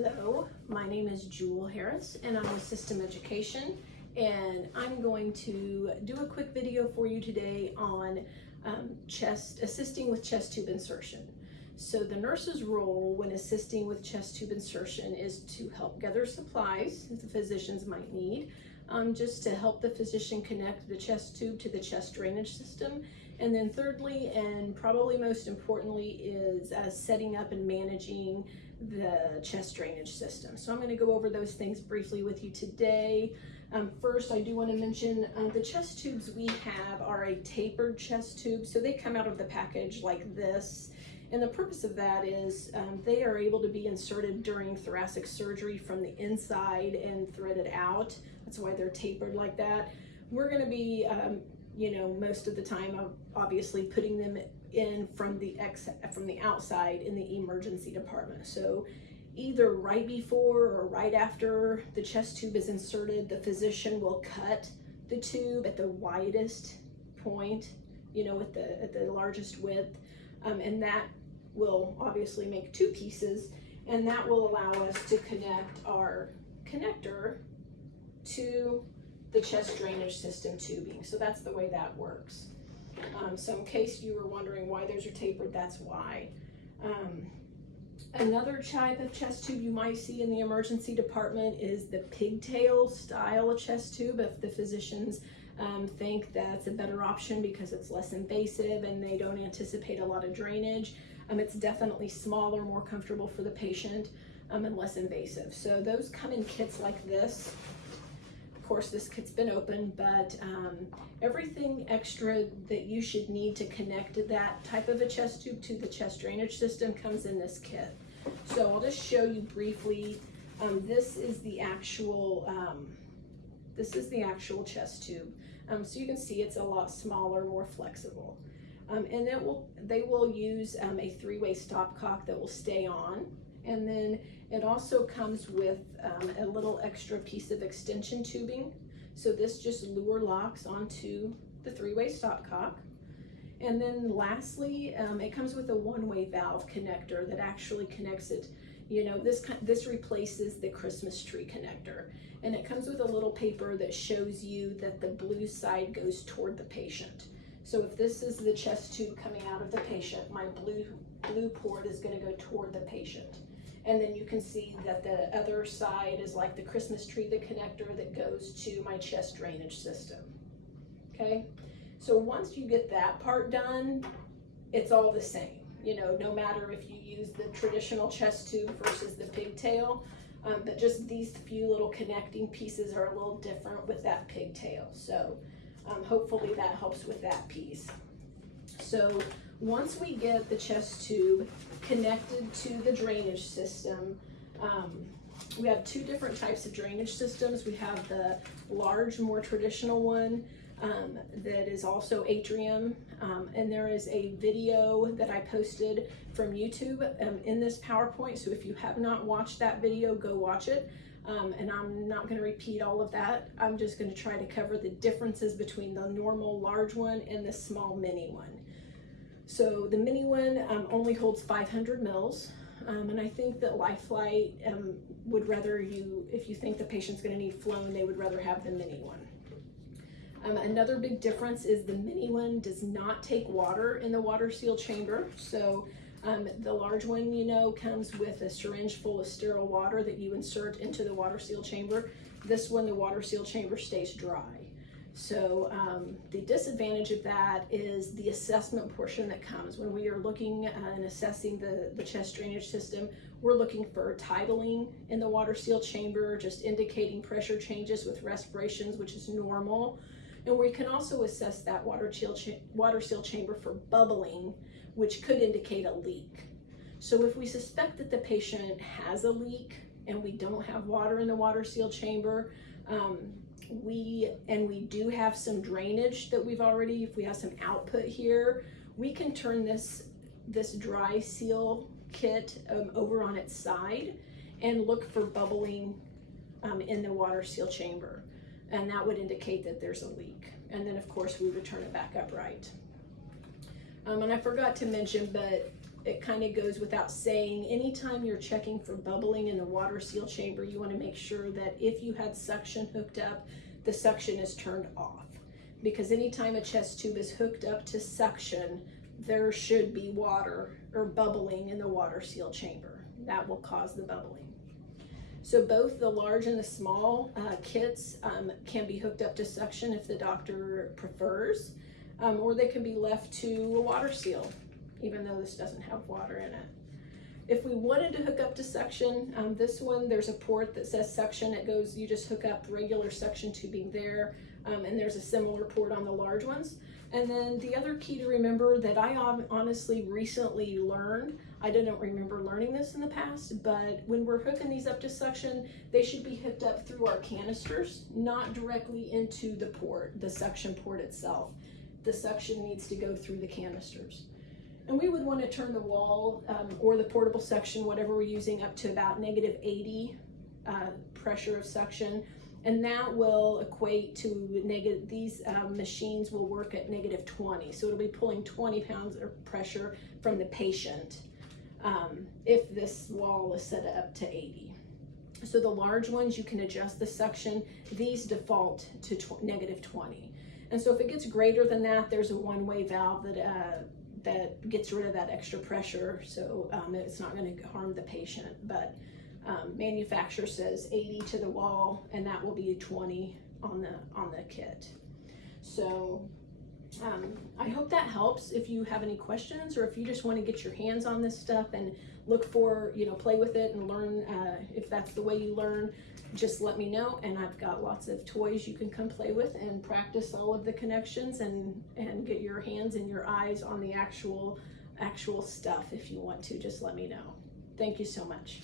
Hello, my name is Jewel Harris and I'm with System Education, and I'm going to do a quick video for you today on assisting with chest tube insertion. So the nurse's role when assisting with chest tube insertion is to help gather supplies that the physicians might need, just to help the physician connect the chest tube to the chest drainage system. And then thirdly, and probably most importantly, is setting up and managing the chest drainage system. So I'm going to go over those things briefly with you today. First, I do want to mention the chest tubes we have are a tapered chest tube. So they come out of the package like this. And the purpose of that is they are able to be inserted during thoracic surgery from the inside and threaded out. That's why they're tapered like that. We're going to be, most of the time, obviously putting them in from the outside in the emergency department. So either right before or right after the chest tube is inserted, the physician will cut the tube at the widest point, at the largest width, and that will obviously make two pieces, and that will allow us to connect our connector to the chest drainage system tubing. So that's the way that works. So in case you were wondering why those are tapered, that's why. Another type of chest tube you might see in the emergency department is the pigtail style of chest tube, if the physicians think that's a better option because it's less invasive and they don't anticipate a lot of drainage. It's definitely smaller, more comfortable for the patient, and less invasive. So those come in kits like this. Of course, this kit's been opened, but everything extra that you should need to connect that type of a chest tube to the chest drainage system comes in this kit. So I'll just show you briefly. This is the actual chest tube. So you can see it's a lot smaller, more flexible. And they will use a three-way stopcock that will stay on. And then it also comes with a little extra piece of extension tubing. So this just lure locks onto the three-way stopcock. And then lastly, it comes with a one-way valve connector that actually connects it. This replaces the Christmas tree connector. And it comes with a little paper that shows you that the blue side goes toward the patient. So if this is the chest tube coming out of the patient, my blue port is going to go toward the patient. And then you can see that the other side is like the Christmas tree, the connector that goes to my chest drainage system. Okay, so once you get that part done, it's all the same. No matter if you use the traditional chest tube versus the pigtail, but just these few little connecting pieces are a little different with that pigtail. So hopefully that helps with that piece. So once we get the chest tube connected to the drainage system, we have two different types of drainage systems. We have the large, more traditional one that is also atrium, and there is a video that I posted from YouTube in this PowerPoint. So if you have not watched that video, go watch it. And I'm not going to repeat all of that. I'm just going to try to cover the differences between the normal large one and the small mini one. So the mini one only holds 500 mils, and I think that LifeFlight would rather if you think the patient's going to need flown, they would rather have the mini one. Another big difference is the mini one does not take water in the water seal chamber. So the large one, comes with a syringe full of sterile water that you insert into the water seal chamber. This one, the water seal chamber stays dry. So the disadvantage of that is the assessment portion that comes when we are looking and assessing the chest drainage system. We're looking for titling in the water seal chamber, just indicating pressure changes with respirations, which is normal. And we can also assess that water seal chamber for bubbling, which could indicate a leak. So if we suspect that the patient has a leak and we don't have water in the water seal chamber, we do have some drainage that if we have some output here, we can turn this dry seal kit over on its side and look for bubbling in the water seal chamber. And that would indicate that there's a leak. And then of course we would turn it back upright. And I forgot to mention, but it kind of goes without saying, anytime you're checking for bubbling in the water seal chamber, you want to make sure that if you had suction hooked up, the suction is turned off. Because anytime a chest tube is hooked up to suction, there should be water or bubbling in the water seal chamber. That will cause the bubbling. So both the large and the small kits can be hooked up to suction if the doctor prefers, or they can be left to a water seal, even though this doesn't have water in it. If we wanted to hook up to suction, this one, there's a port that says suction. It goes, you just hook up regular suction tubing there, and there's a similar port on the large ones. And then the other key to remember that I honestly recently learned, I didn't remember learning this in the past, but when we're hooking these up to suction, they should be hooked up through our canisters, not directly into the port, the suction port itself. The suction needs to go through the canisters. And we would want to turn the wall or the portable suction, whatever we're using, up to about -80 pressure of suction. And that will equate to these machines will work at -20. So it'll be pulling 20 pounds of pressure from the patient if this wall is set up to 80. So the large ones, you can adjust the suction. These default to -20. And so if it gets greater than that, there's a one-way valve that gets rid of that extra pressure, so it's not going to harm the patient. But manufacturer says 80 to the wall, and that will be 20 on the kit. So I hope that helps. If you have any questions, or if you just want to get your hands on this stuff and look for, play with it and learn, if that's the way you learn, just let me know. And I've got lots of toys you can come play with and practice all of the connections and get your hands and your eyes on the actual stuff. If you want to, just let me know. Thank you so much.